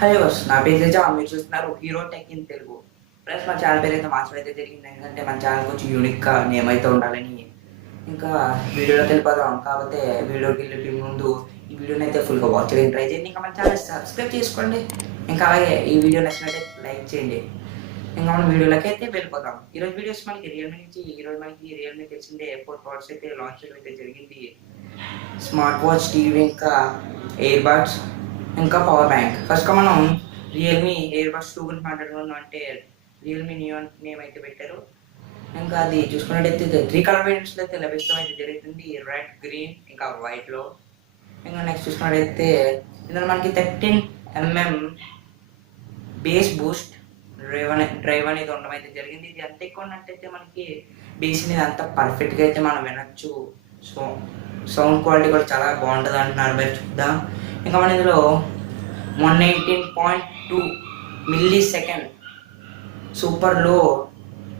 Hello నా పేరు తేజ. మీరు చూస్తున్నారు hero tech in Telugu. Plus మా ఛానల్ పేరు అయితే మార్చడం అయితే జరిగింది. ఎందుకంటే మన ఛానల్ కొంచెం యూనిక్గా నేమ్ అయితే ఉండాలని. ఇంకా వీడియోలోకి వెళ్ళిపోదాం. కాకపోతే వీడియోకి వెళ్ళే ముందు ఈ వీడియోని అయితే ఫుల్గా వాచ్ చేయడానికి ట్రై చేయండి. ఇంకా మన ఛానల్ సబ్స్క్రైబ్ చేసుకోండి. ఇంకా అలాగే ఈ వీడియో నచ్చినట్లయితే లైక్ చేయండి. ఇంకా మనం వీడియోలోకి అయితే వెళ్ళిపోదాం. ఈరోజు వీడియోస్ మనకి రియల్మీ నుంచి ఈరోజు మనకి రియల్మీ తెలిసిందే 4 ప్రోడక్ట్స్ అయితే లాంచ్ చేయడం అయితే జరిగింది. స్మార్ట్ వాచ్, టీవీ, ఇంకా ఎయిర్ బడ్స్, ఇంకా పవర్ బ్యాంక్. ఫస్ట్గా మనం రియల్మీ ఎయిర్ బడ్స్ 2 గురించి మాట్లాడుకున్నాం. అంటే రియల్మీ నియాన్ నేమ్ అయితే పెట్టారు. ఇంకా అది చూసుకున్నట్టయితే 3 కలర్ వేరియంట్స్లో అయితే లభిస్తాం అయితే జరుగుతుంది. రెడ్, గ్రీన్, ఇంకా వైట్లో. ఇంకా నెక్స్ట్ చూసుకున్నట్టయితే ఇందులో మనకి 13 mm బేస్ బూస్ట్ డ్రైవ్ అనేది ఉండడం అయితే జరిగింది. ఇది ఎంత ఎక్కువ ఉన్నట్టయితే మనకి బేస్ అనేది అంత పర్ఫెక్ట్గా అయితే మనం వినొచ్చు. సో సౌండ్ క్వాలిటీ కూడా చాలా బాగుంటుంది అంటున్నారు. మరి చూద్దాం. ఇంకా మన ఇందులో 119.2 మిల్లీ సెకండ్ సూపర్ లో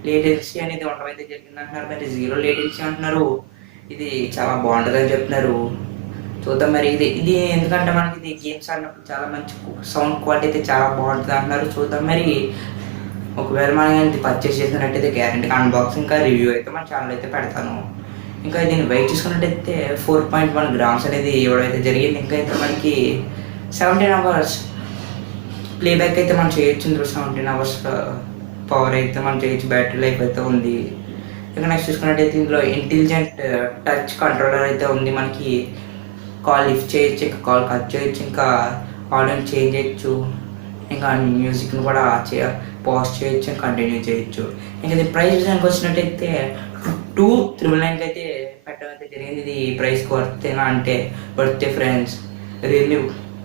లేటెన్సీ అనేది ఉండడం అయితే జరిగింది అంటున్నారు. మరి 0 లేటెన్సీ అంటున్నారు. ఇది చాలా బాగుంటుంది అని చెప్తున్నారు. చూద్దాం మరి. ఇది ఎందుకంటే మనకి ఇది గేమ్స్ ఆడినప్పుడు చాలా మంచి సౌండ్ క్వాలిటీ అయితే చాలా బాగుంటుంది అంటున్నారు. చూద్దాం మరి. ఒకవేళ మనం ఇది పర్చేస్ చేసినట్టయితే గ్యారెంటీగా అన్బాక్సింగ్ ఇంకా రివ్యూ అయితే మన ఛానల్ అయితే పెడతాను. ఇంకా దీన్ని వెయిట్ చూసుకున్నట్టయితే 4.1 గ్రామ్స్ అనేది ఇవ్వడం అయితే జరిగింది. ఇంకా అయితే మనకి 17 అవర్స్ ప్లేబ్యాక్ అయితే మనం చేయొచ్చు. ఇందులో 17 అవర్స్ పవర్ అయితే మనం చేయొచ్చు. బ్యాటరీ లైఫ్ అయితే ఉంది. ఇంకా నెక్స్ట్ చూసుకున్నట్టయితే ఇందులో ఇంటెలిజెంట్ టచ్ కంట్రోలర్ అయితే ఉంది. మనకి కాల్ లిఫ్ట్ చేయొచ్చు, ఇంకా కాల్ కట్ చేయొచ్చు, ఇంకా ఆడియోని చేంజ్ చేయొచ్చు, ఇంకా మ్యూజిక్ని కూడా పాజ్ చేయొచ్చు, కంటిన్యూ చేయొచ్చు. ఇంకా ఇది ప్రైస్ విషయానికి వచ్చినట్టయితే 2,999కి అయితే పెట్టడం అయితే జరిగింది. ఇది ప్రైస్కి వర్తేనా అంటే వర్తే friends. Realme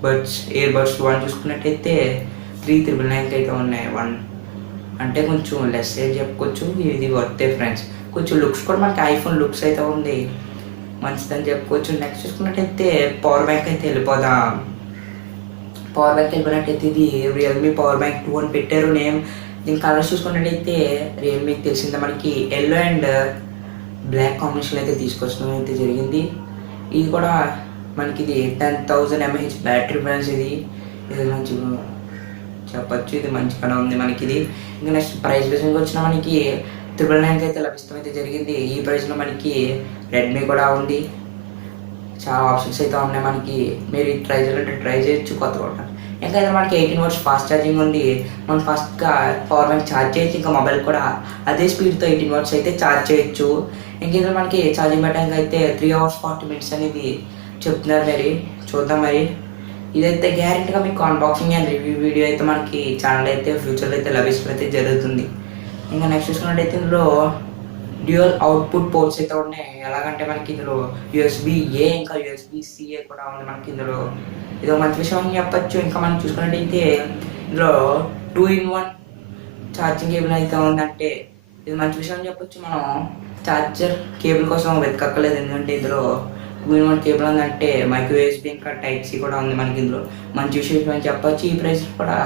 buds ear buds 1 చూసుకున్నట్టయితే 3,999కి అయితే ఉన్నాయి. 1 అంటే కొంచెం లెస్ అని చెప్పుకోవచ్చు. ఇది వర్తే ఫ్రెండ్స్. కొంచెం లుక్స్ కూడా మనకి ఐఫోన్ లుక్స్ అయితే ఉంది, మంచిదని చెప్పుకోవచ్చు. నెక్స్ట్ చూసుకున్నట్టయితే పవర్ బ్యాంక్ అయితే వెళ్ళిపోదాం. పవర్ బ్యాంక్ వెళ్ళిపోయినట్టయితే ఇది రియల్మీ పవర్ బ్యాంక్ 2 అని పెట్టారు నేమ్. దీని కలర్స్ చూసుకున్నట్టయితే రియల్మీకి తెలిసిందే మనకి ఎల్లో అండ్ బ్లాక్ కాంబినేషన్ అయితే తీసుకొచ్చడం అయితే జరిగింది. ఇది కూడా మనకి ఇది 10,000 mAh బ్యాటరీ ఫ్రెండ్స్. ఇది మంచి చెప్పచ్చు. ఇది మంచిగానే ఉంది మనకి ఇది. ఇంకా నెక్స్ట్ ప్రైస్ విషయంకి వచ్చిన మనకి 999కి అయితే లభిస్తాం అయితే జరిగింది. ఈ ప్రైస్లో మనకి రెడ్మీ కూడా ఉంది. చాలా ఆప్షన్స్ అయితే ఉన్నాయి మనకి. మీరు ట్రై చేయాలంటే ట్రై చేయొచ్చు కొత్త కూడా. ఇంకా అయితే మనకి 18 వాట్స్ ఫాస్ట్ ఛార్జింగ్ ఉంది. మనం ఫాస్ట్గా పవర్ బ్యాంక్ ఛార్జ్ చేయొచ్చు. ఇంకా మొబైల్ కూడా అదే స్పీడ్తో 18 వాట్స్ అయితే ఛార్జ్ చేయొచ్చు. ఇంక ఇందులో మనకి ఛార్జింగ్ పెట్టడానికి అయితే 3 hours 40 minutes అనేది చెప్తున్నారు. మరి చూద్దాం మరి. ఇదైతే గ్యారెంటీగా మీకు అన్బాక్సింగ్ అండ్ రివ్యూ వీడియో అయితే మనకి ఛానల్ అయితే ఫ్యూచర్లో అయితే లభించడం అయితే జరుగుతుంది. ఇంకా నెక్స్ట్ చూసుకున్నట్టయితే ఇందులో డ్యూయల్ అవుట్పుట్ పోర్ట్స్ అయితే ఉన్నాయి. ఎలాగంటే మనకి ఇందులో USB-A ఇంకా USB-C కూడా ఉంది మనకి ఇందులో. ఇది ఒక మంచి విషయం అని చెప్పచ్చు. ఇంకా మనం చూసుకున్నట్టయితే ఇందులో 2-in-1 ఛార్జింగ్ కేబుల్ అయితే ఉందంటే ఇది మంచి విషయం అని చెప్పొచ్చు. మనం ఛార్జర్ కేబుల్ కోసం వెతకక్కర్లేదు. ఎందుకంటే ఇందులో 2-in-1 కేబుల్ ఉందంటే మైక్రో USB ఇంకా Type-C కూడా ఉంది మనకి ఇందులో. మంచి విశేషం అని చెప్పొచ్చు. ఈ ప్రైస్ కూడా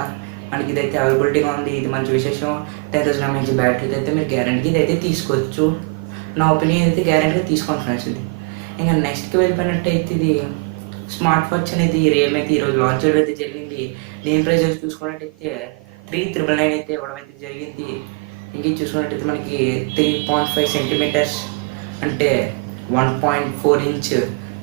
మనకి ఇదైతే అవైలబిలిటీగా ఉంది. ఇది మంచి విశేషం. 10,000 mAh బ్యాటరీ అయితే మీరు గ్యారెంటీకి ఇదైతే తీసుకోవచ్చు. నా ఒపీనియన్ అయితే గ్యారెంటీగా తీసుకోండి ఫ్రెండ్స్ ఇది. ఇంకా నెక్స్ట్కి వెళ్ళిపోయినట్టయితే ఇది స్మార్ట్ వాచ్ అనేది రియల్మీ అయితే ఈరోజు లాంచ్ చేయడం అయితే జరిగింది. దీని ప్రైస్ చూసుకున్నట్టయితే 3,999 అయితే ఇవ్వడం అయితే జరిగింది. ఇంక చూసుకున్నట్టయితే మనకి 3.5 సెంటీమీటర్స్ అంటే 1.4 ఇంచ్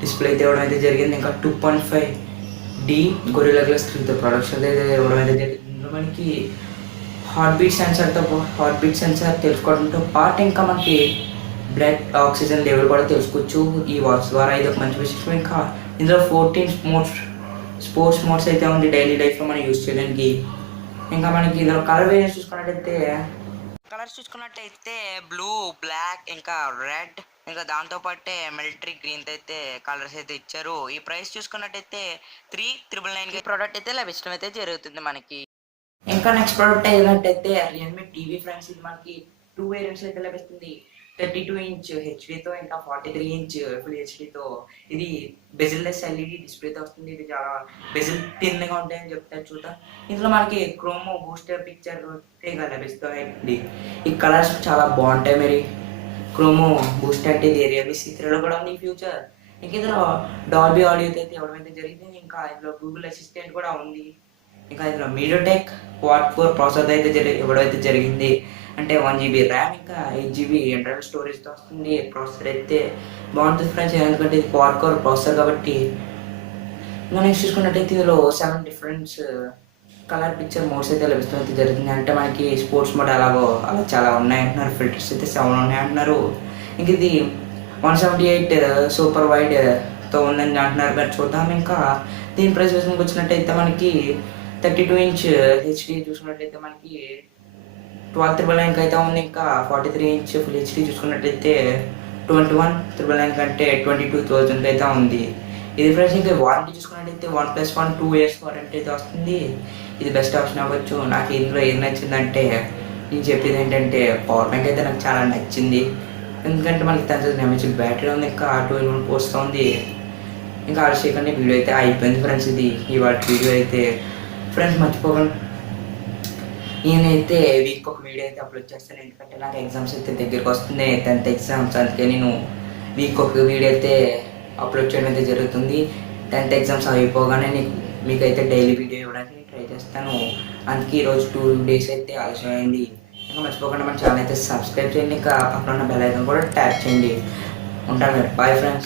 డిస్ప్లే అయితే ఇవ్వడం అయితే జరిగింది. ఇంకా 2.5D గొరిల్లా గ్లాస్ 3తో ప్రొడక్షన్ అయితే ఇవ్వడం అయితే జరిగింది. మనకి హార్ట్ బీట్ సెన్సార్ తెలుసుకోవడంతో పాటు ఇంకా మనకి బ్లడ్ ఆక్సిజన్ లెవెల్ కూడా తెలుసుకోవచ్చు ఈ వాచ్ ద్వారా. ఇది ఒక మంచి విషయం. ఇంకా ఇందులో 14 స్పోర్ట్స్ మోడ్స్ అయితే ఉంది డైలీ లైఫ్లో మనం యూజ్ చేయడానికి. ఇంకా మనకి ఇందులో కలర్ వేరియంట్స్ చూసుకున్నట్టయితే బ్లూ, బ్లాక్, ఇంకా రెడ్, ఇంకా దాంతోపాటే మిలిటరీ గ్రీన్ అయితే కలర్స్ అయితే ఇచ్చారు. ఈ ప్రైస్ చూసుకున్నట్టయితే 3,999 ప్రోడక్ట్ అయితే లభించడం అయితే జరుగుతుంది మనకి. ఇంకా నెక్స్ట్ ప్రోడక్ట్ ఏదంటే రియల్మీ టీవీ ఫ్రెండ్స్. ఇది మనకి 2 వేరియంట్స్ అయితే లభిస్తుంది. 32 ఇంచ్ హెచ్డీతో, ఇంకా 43 ఇంచ్ ఫుల్ హెచ్డీతో. ఇది బెజిల్లెస్ ఎల్ఈడి డిస్ప్లేతో వస్తుంది. ఇది చాలా బెజిల్ థిన్గా ఉంటాయని చెప్తారు. చూద్దాం. ఇందులో మనకి క్రోమో బూస్టర్ పిక్చర్ లభిస్తాయండి. ఈ కలర్స్ చాలా బాగుంటాయి. మరి క్రోమో బూస్టర్ అంటే ఇది రియల్మీ C3లో కూడా ఉంది ఫ్యూచర్. ఇంక ఇందులో డాల్బీ ఆడియో అయితే ఇవ్వడం అయితే జరిగింది. ఇంకా ఇందులో గూగుల్ అసిస్టెంట్ కూడా ఉంది. ఇంకా ఇందులో మీడియాటెక్ క్వాడ్ కోర్ ప్రాసెసర్ అయితే ఇవ్వడం అయితే జరిగింది. అంటే 1 GB ర్యామ్ ఇంకా 8 GB ఇంటర్నల్ స్టోరేజ్తో వస్తుంది. ప్రాసెసర్ అయితే బాగుంటుంది ఫ్రెండ్స్, ఎందుకంటే ఇది క్వాడ్ కోర్ ప్రాసెసర్ కాబట్టి. ఇంకా నెక్స్ట్ చూసుకున్నట్టయితే ఇందులో 7 డిఫరెంట్స్ కలర్ పిక్చర్ మోడ్స్ అయితే లభిస్తుంది జరుగుతుంది. అంటే మనకి స్పోర్ట్స్ మోడ్ అలా చాలా ఉన్నాయంటున్నారు. ఫిల్టర్స్ అయితే 7 ఉన్నాయంటున్నారు. ఇంక ఇది 178 సూపర్ వైడ్తో ఉందని అంటున్నారు. మరి చూద్దాం. ఇంకా దీని ప్రైస్ విషయానికి వచ్చినట్టయితే మనకి 32" హెచ్డి చూసుకున్నట్టయితే మనకి 12,999 అయితే ఉంది. ఇంకా 43" ఫుల్ హెచ్డి చూసుకున్నట్టయితే 21,999 కంటే 22,000 అయితే ఉంది. ఇది ఫ్రెండ్స్. ఇంకా వారంటీ చూసుకున్నట్టయితే 1+1 2 years వారంటీ అయితే వస్తుంది. ఇది బెస్ట్ ఆప్షన్ అవ్వచ్చు. నాకు ఇందులో ఏం నచ్చిందంటే, నేను చెప్పేది ఏంటంటే, పవర్ బ్యాంక్ అయితే నాకు చాలా నచ్చింది. ఎందుకంటే మనకి 10,000 mAh బ్యాటరీ ఉంది. ఇంకా 12 పోస్ట్గా ఉంది. ఇంకా ఆలస్యకండి వీడియో అయితే అయిపోయింది ఫ్రెండ్స్. ఇది ఇవాళ వీడియో అయితే ఫ్రెండ్స్ మర్చిపోకండి, నేనైతే వీక్ ఒక వీడియో అయితే అప్లోడ్ చేస్తాను. ఎందుకంటే నాకు ఎగ్జామ్స్ అయితే దగ్గరికి వస్తున్నాయి, 10th ఎగ్జామ్స్. అందుకే నేను వీక్ ఒక వీడియో అయితే అప్లోడ్ చేయడం అయితే జరుగుతుంది. 10th ఎగ్జామ్స్ అయిపోగానే మీకైతే డైలీ వీడియో ఇవ్వడానికి ట్రై చేస్తాను. అందుకే ఈరోజు 2 days అయితే ఆలస్యమైంది. ఇంకా మర్చిపోకుండా మన ఛానల్ అయితే సబ్స్క్రైబ్ చేయండి. ఇంకా పక్కన ఉన్న బెల్ ఐకాన్ కూడా ట్యాప్ చేయండి. ఉంటాను. Bye friends.